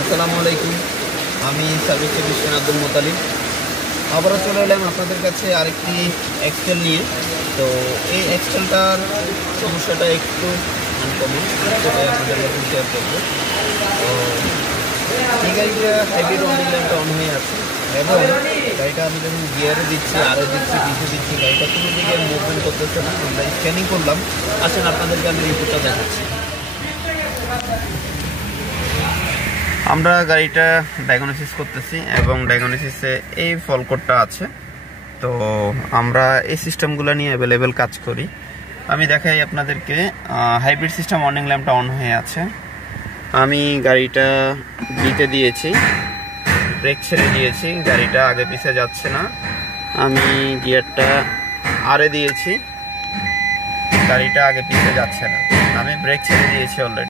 আসসালামু আলাইকুম, আমি সার্ভিস টেকনিশিয়ান আব্দুল মোতালিব। আবারও চলে এলাম আপনাদের কাছে আরেকটি এক্সটেল নিয়ে। তো এই এক্সটেলটার সমস্যাটা একটু আনকমন, সেটাই আপনাদের কাছে শেয়ার করবো। তো এই গাড়িটা হাইব্রিড ওয়ার্নিং ল্যাম্পটা অন হয়ে আছে এবং গাড়িটা আমি যখন গিয়ারে দিচ্ছি, আরে দিচ্ছি, পিছে দিচ্ছি, গাড়িটা কোনো দিকে মুভমেন্ট করতেছে না। আমরা স্ক্যানিং করলাম, আসেন আপনাদেরকে আমি রিপোর্টটা দেখাচ্ছি। আমরা গাড়িটা ডায়াগনোসিস করতেছি এবং ডায়াগনোসিসে এই ফল কোডটা আছে। তো আমরা এই সিস্টেমগুলো নিয়ে অ্যাভেলেবেল কাজ করি। আমি দেখাই আপনাদেরকে, হাইব্রিড সিস্টেম ওয়ার্নিং ল্যাম্পটা অন হয়ে আছে। আমি গাড়িটা দিতে দিয়েছি, ব্রেক ছেড়ে দিয়েছি, গাড়িটা আগে পিছে যাচ্ছে না। আমি গিয়ারটা আরে দিয়েছি, গাড়িটা আগে পিছে যাচ্ছে না। আমি ব্রেক ছেড়ে দিয়েছি অলরেডি।